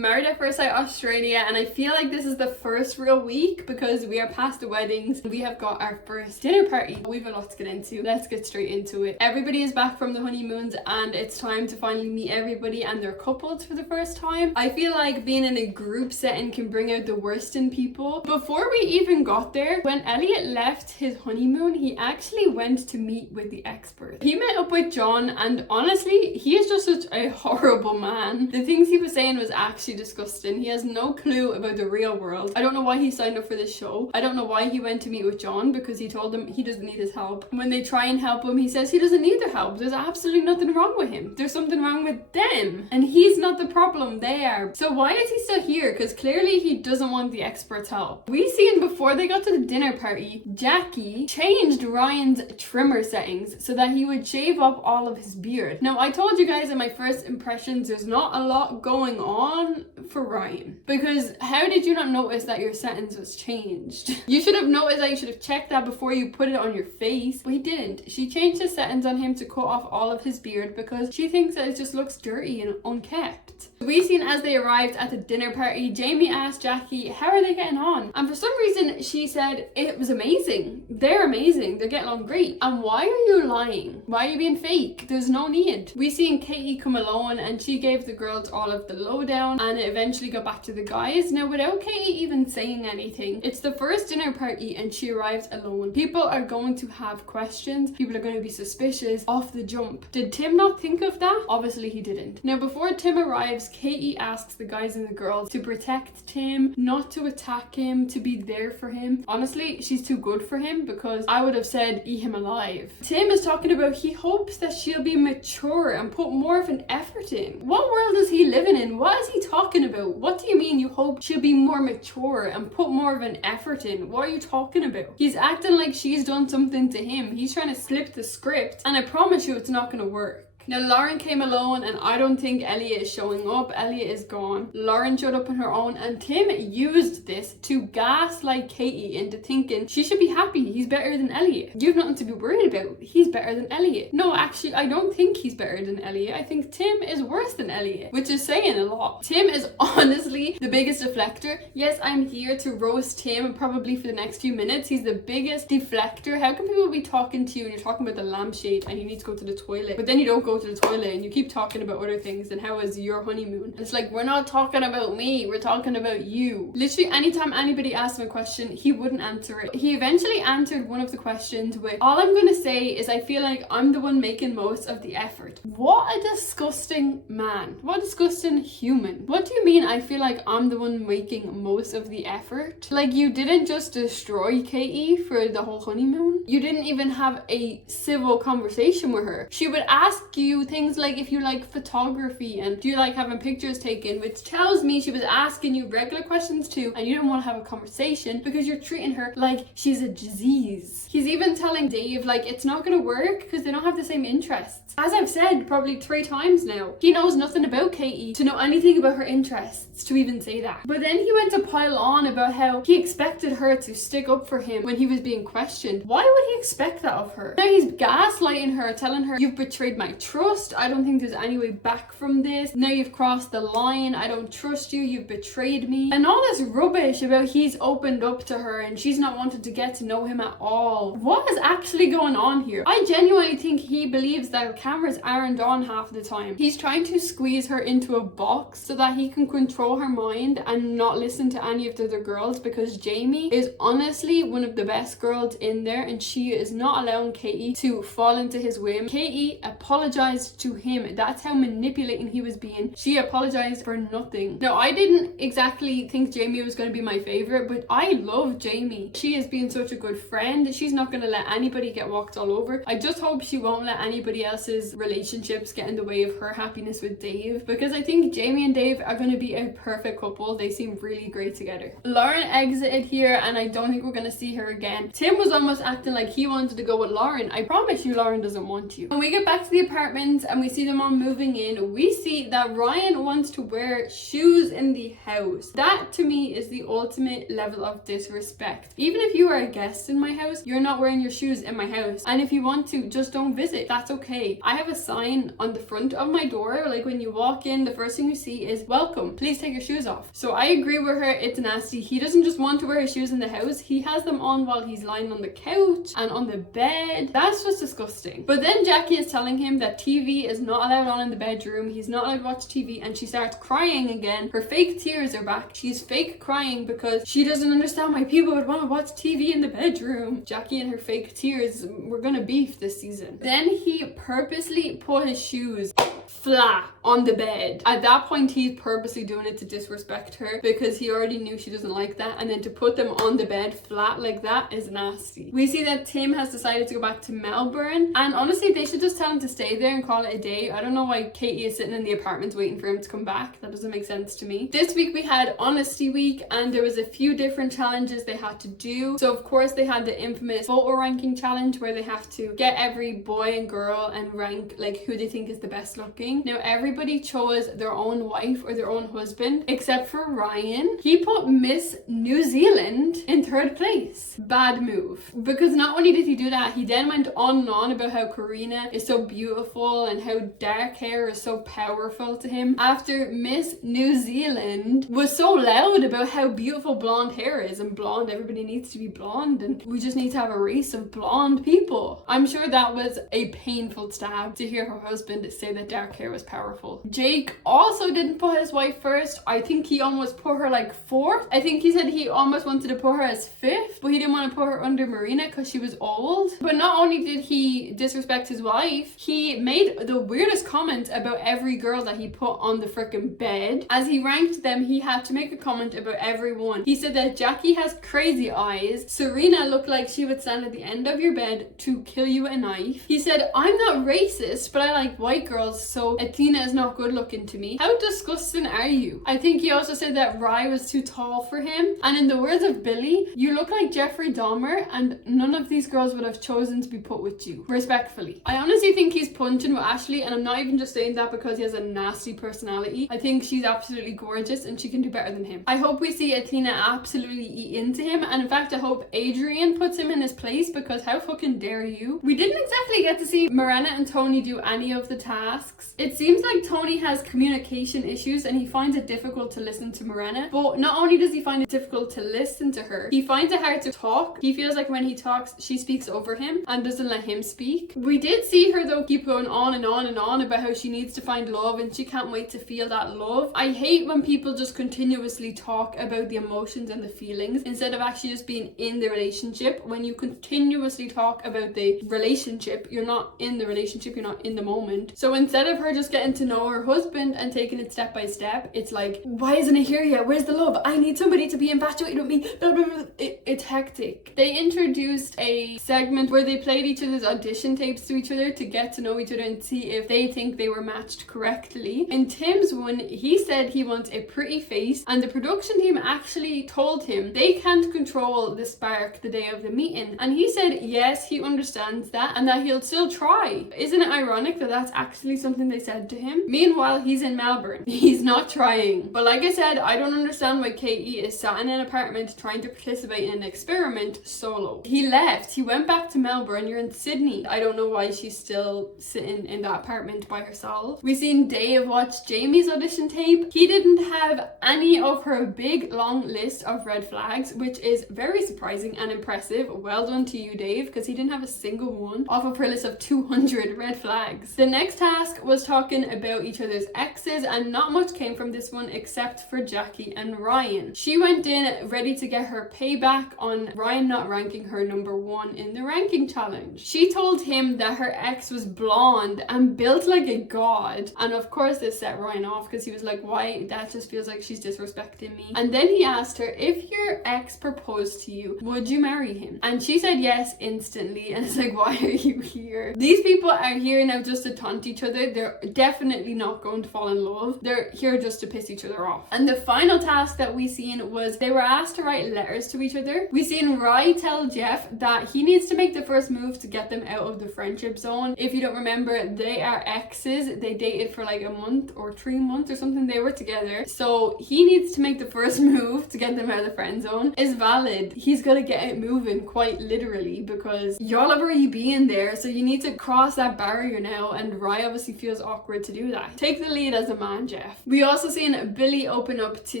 Married at First Sight Australia, and I feel like this is the first real week because we are past the weddings. We have got our first dinner party. We've a lot to get into. Let's get straight into it. Everybody is back from the honeymoons and it's time to finally meet everybody and their couples for the first time. I feel like being in a group setting can bring out the worst in people. Before we even got there, when Elliot left his honeymoon, he actually went to meet with the expert. He met up with John, and honestly, he is just such a horrible man. The things he was saying was actually disgusting. He has no clue about the real world. I don't know why he signed up for this show. I don't know why he went to meet with John, because he told them he doesn't need his help. When they try and help him, he says he doesn't need their help. There's absolutely nothing wrong with him. There's something wrong with them, and he's not the problem, they are. So why is he still here? Because clearly he doesn't want the expert's help. We seen before they got to the dinner party, Jackie changed Ryan's trimmer settings so that he would shave up all of his beard. Now, I told you guys in my first impressions there's not a lot going on for Ryan, because how did you not notice that your settings was changed? You should have noticed that. You should have checked that before you put it on your face, but he didn't. She changed the settings on him to cut off all of his beard because she thinks that it just looks dirty and unkept. We seen as they arrived at the dinner party, Jamie asked Jackie, how are they getting on? And for some reason she said it was amazing. They're amazing. They're getting on great. And why are you lying? Why are you being fake? There's no need. We seen Katie come along and she gave the girls all of the lowdown, and it eventually got back to the guys. Now, without Katie even saying anything, it's the first dinner party and she arrives alone. People are going to have questions. People are going to be suspicious off the jump. Did Tim not think of that? Obviously he didn't. Now, before Tim arrives, Katie asks the guys and the girls to protect Tim, not to attack him, to be there for him. Honestly, she's too good for him, because I would have said eat him alive. Tim is talking about he hopes that she'll be mature and put more of an effort in. What world is he living in? What is he talking about? What do you mean you hope she'll be more mature and put more of an effort in? What are you talking about? He's acting like she's done something to him. He's trying to slip the script, and I promise you it's not going to work. Now, Lauren came alone, and I don't think Elliot is showing up. Elliot is gone. Lauren showed up on her own, and Tim used this to gaslight Katie into thinking she should be happy. He's better than Elliot. You have nothing to be worried about. He's better than Elliot. No, actually, I don't think he's better than Elliot. I think Tim is worse than Elliot, which is saying a lot. Tim is honestly the biggest deflector. Yes, I'm here to roast Tim probably for the next few minutes. He's the biggest deflector. How can people be talking to you and you're talking about the lampshade and you need to go to the toilet, but then you don't go to the toilet and you keep talking about other things and how was your honeymoon? It's like, we're not talking about me, we're talking about you. Literally anytime anybody asked him a question, he wouldn't answer it. He eventually answered one of the questions with, all I'm gonna say is I feel like I'm the one making most of the effort. What a disgusting man. What a disgusting human. What do you mean I feel like I'm the one making most of the effort? Like, you didn't just destroy Katie for the whole honeymoon. You didn't even have a civil conversation with her. She would ask you things like if you like photography and do you like having pictures taken, which tells me she was asking you regular questions too, and you didn't want to have a conversation because you're treating her like she's a disease. He's even telling Dave like it's not going to work because they don't have the same interests. As I've said probably 3 times now, he knows nothing about Katie to know anything about her interests to even say that. But then he went to pile on about how he expected her to stick up for him when he was being questioned. Why would he expect that of her? Now he's gaslighting her, telling her you've betrayed my trust. I don't think there's any way back from this. Now you've crossed the line. I don't trust you. You've betrayed me. And all this rubbish about he's opened up to her and she's not wanted to get to know him at all. What is actually going on here? I genuinely think he believes that cameras aren't on half the time. He's trying to squeeze her into a box so that he can control her mind and not listen to any of the other girls, because Jamie is honestly one of the best girls in there and she is not allowing Katie to fall into his whim. Katie apologized to him. That's how manipulating he was being. She apologized for nothing. Now, I didn't exactly think Jamie was going to be my favorite, but I love Jamie. She is being such a good friend. She's not going to let anybody get walked all over. I just hope she won't let anybody else's relationships get in the way of her happiness with Dave, because I think Jamie and Dave are going to be a perfect couple. They seem really great together. Lauren exited here and I don't think we're going to see her again. Tim was almost acting like he wanted to go with Lauren. I promise you Lauren doesn't want you. When we get back to the apartment, apartments and we see them all moving in, we see that Ryan wants to wear shoes in the house. That to me is the ultimate level of disrespect. Even if you are a guest in my house, you're not wearing your shoes in my house. And if you want to, just don't visit. That's okay. I have a sign on the front of my door, like when you walk in, the first thing you see is welcome, please take your shoes off. So I agree with her, it's nasty. He doesn't just want to wear his shoes in the house, he has them on while he's lying on the couch and on the bed. That's just disgusting. But then Jackie is telling him that TV is not allowed on in the bedroom, he's not allowed to watch TV, and she starts crying again. Her fake tears are back. She's fake crying because she doesn't understand why people would want to watch TV in the bedroom. Jackie and her fake tears, we're gonna beef this season. Then he purposely put his shoes flat on the bed. At that point, he's purposely doing it to disrespect her because he already knew she doesn't like that, and then to put them on the bed flat like that is nasty. We see that Tim has decided to go back to Melbourne, and honestly they should just tell him to stay there and call it a day. I don't know why Katie is sitting in the apartment waiting for him to come back. That doesn't make sense to me. This week we had Honesty Week and there was a few different challenges they had to do. So of course they had the infamous photo ranking challenge where they have to get every boy and girl and rank like who they think is the best looking. Now everybody chose their own wife or their own husband except for Ryan. He put Miss New Zealand in third place. Bad move. Because not only did he do that, he then went on and on about how Karina is so beautiful and how dark hair is so powerful to him, after Miss New Zealand was so loud about how beautiful blonde hair is, and blonde, everybody needs to be blonde and we just need to have a race of blonde people. I'm sure that was a painful stab to hear her husband say that dark hair was powerful. Jake also didn't put his wife first. I think he almost put her like fourth. I think he said he almost wanted to put her as fifth, but he didn't want to put her under Marina because she was old. But not only did he disrespect his wife, he made the weirdest comment about every girl that he put on the freaking bed. As he ranked them, he had to make a comment about everyone. He said that Jackie has crazy eyes, Serena looked like she would stand at the end of your bed to kill you with a knife. He said, I'm not racist, but I like white girls, so Athena is not good looking to me. How disgusting are you? I think he also said that Rye was too tall for him. And in the words of Billy, you look like Jeffrey Dahmer and none of these girls would have chosen to be put with you. Respectfully. I honestly think he's punching with Ashley, and I'm not even just saying that because he has a nasty personality. I think she's absolutely gorgeous and she can do better than him. I hope we see Athena absolutely eat into him, and in fact I hope Adrian puts him in his place because how fucking dare you? We didn't exactly get to see Miranda and Tony do any of the tasks. It seems like Tony has communication issues and he finds it difficult to listen to Miranda, but not only does he find it difficult to listen to her, he finds it hard to talk. He feels like when he talks she speaks over him and doesn't let him speak. We did see her though keep going on and on and on about how she needs to find love and she can't wait to feel that love. I hate when people just continuously talk about the emotions and the feelings instead of actually just being in the relationship. When you continuously talk about the relationship, you're not in the relationship, you're not in the moment. So instead of her just getting to know her husband and taking it step by step, it's like, why isn't it here yet? Where's the love? I need somebody to be infatuated with me. Blah, blah, blah. It's hectic. They introduced a segment where they played each other's audition tapes to each other to get to know each other and see if they think they were matched correctly. In Tim's one, he said he wants a pretty face, and the production team actually told him they can't control the spark the day of the meeting, and he said yes, he understands that and that he'll still try. Isn't it ironic that that's actually something they said to him? Meanwhile, he's in Melbourne. He's not trying. But like I said, I don't understand why Katie is sat in an apartment trying to participate in an experiment solo. He left. He went back to Melbourne. You're in Sydney. I don't know why she's still sitting in that apartment by herself. We seen Dave watch Jamie's audition tape. He didn't have any of her big long list of red flags, which is very surprising and impressive. Well done to you, Dave, because he didn't have a single one off of her list of 200 red flags. The next task was talking about each other's exes, and not much came from this one except for Jackie and Ryan. She went in ready to get her payback on Ryan not ranking her number one in the ranking challenge. She told him that her ex was blonde and built like a god, and of course this set Ryan off because he was like, why? That just feels like she's disrespecting me. And then he asked her, if your ex proposed to you, would you marry him? And she said yes instantly, and it's like, why are you here? These people are here now just to taunt each other. They're definitely not going to fall in love. They're here just to piss each other off. And the final task that we seen was they were asked to write letters to each other. We seen Rye tell Jeff that he needs to make the first move to get them out of the friendship zone. If you don't remember, they are exes. They dated for like a month or 3 months or something. They were together. So he needs to make the first move to get them out of the friend zone. Is valid. He's gonna get it moving quite literally because y'all have already been there. So you need to cross that barrier now, and Rye obviously feels awkward to do that. Take the lead as a man, Jeff. We also seen Billy open up to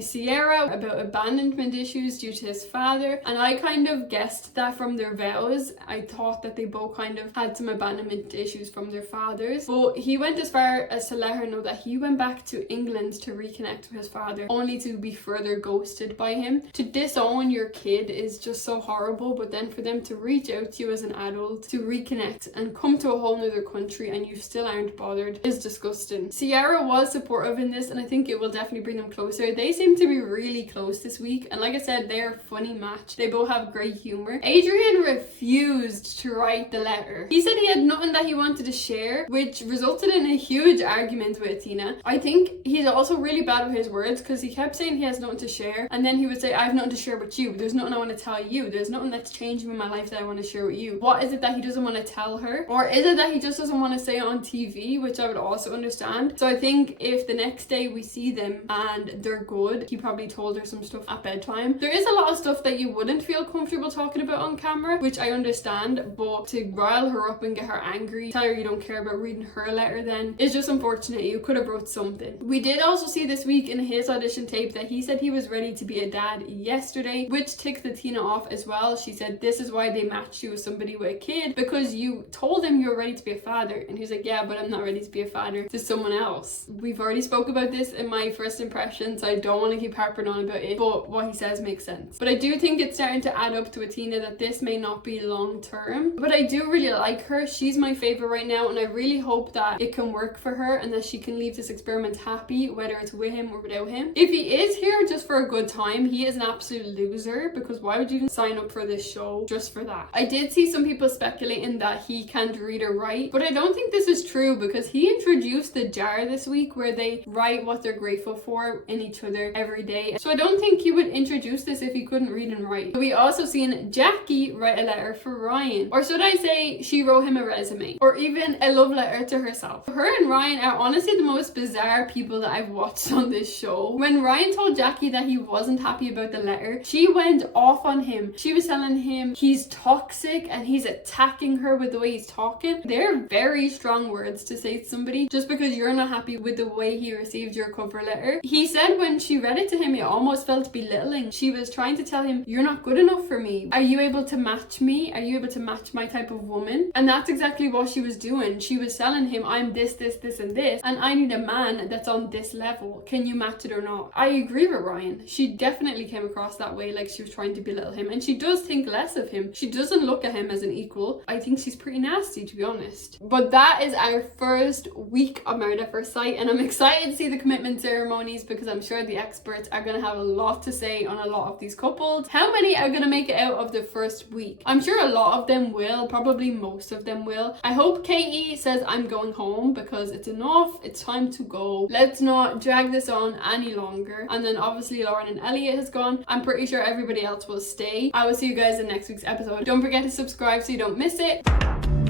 Sierra about abandonment issues due to his father, and I kind of guessed that from their vows. I thought that they both kind of had some abandonment issues from their fathers, but he went as far as to let her know that he went back to England to reconnect with his father, only to be further ghosted by him. To disown your kid is just so horrible, but then for them to reach out to you as an adult to reconnect and come to a whole nother country and you still aren't bothered is disgusting. Sierra was supportive in this, and I think it will definitely bring them closer. They seem to be really close this week, and like I said, they're a funny match. They both have great humor. Adrian refused to write the letter. He said he had nothing that he wanted to share, which resulted in a huge argument with Tina. I think he's also really bad with his words because he kept saying he has nothing to share, and then he would say, I have nothing to share with you. There's nothing I want to tell you. There's nothing that's changing in my life that I want to share with you. What is it that he doesn't want to tell her? Or is it that he just doesn't want to say it on TV, which I would also understand. So I think if the next day we see them and they're good, he probably told her some stuff at bedtime. There is a lot of stuff that you wouldn't feel comfortable talking about on camera, which I understand, but to rile her up and get her angry, tell her you don't care about reading her letter then, is just unfortunate. You could have wrote something. We did also see this week in his audition tape that he said he was ready to be a dad yesterday, which ticked the Tina off as well. She said this is why they matched you with somebody with a kid, because you told him you were ready to be a father. And he was like, yeah, but I'm not ready to be a father to someone else. We've already spoke about this in my first impression, so I don't want to keep harping on about it, but what he says makes sense. But I do think it's starting to add up to a Tina that this may not be long term, but I do really like her. She's my favorite right now, and I really hope that it can work for her and that she can leave this experiment happy, whether it's with him or without him. If he is here just for a good time, he is an absolute loser, because why would you even sign up for this show just for that? I did see some people speculating that he can't read or write, but I don't think this is true because he introduced the jar this week where they write what they're grateful for in each other every day. So I don't think he would introduce this if he couldn't read and write. We also seen Jackie write a letter for Ryan, or should I say she wrote him a resume, or even a love letter to herself. Her and Ryan are honestly the most bizarre people that I've watched on this show. When Ryan told Jackie that he wasn't happy about the letter, she went off on him. She was telling him he's toxic and he's attacking her with the way he's talking. They're very strong words to say to somebody just because you're not happy with the way he received your cover letter. He said when she read it to him, it almost felt belittling. She was trying to tell him, you're not good enough for me. Are you able to match me? Are you able to match my type of woman? And that's exactly what she was doing. She was telling him, I'm this, this, this, and this, and I need a man that's on this level. Can you match it or not? I agree with Ryan. She definitely came across that way, like she was trying to belittle him, and she does think less of him. She doesn't look at him as an equal. I think she's pretty nasty, to be honest. But that is our first week of Married at First Sight, and I'm excited to see the commitment ceremonies because I'm sure the experts are going to have a lot to say on a lot of these couples. How many are going to make it out of the first week? I'm sure a lot of them will, probably most of them will. I hope KE says I'm going home because it's enough, it's time to go. Let's not drag this on any longer. And then obviously Lauren and Elliot has gone. I'm pretty sure everybody else will stay. I will see you guys in next week's episode. Don't forget to subscribe so you don't miss it.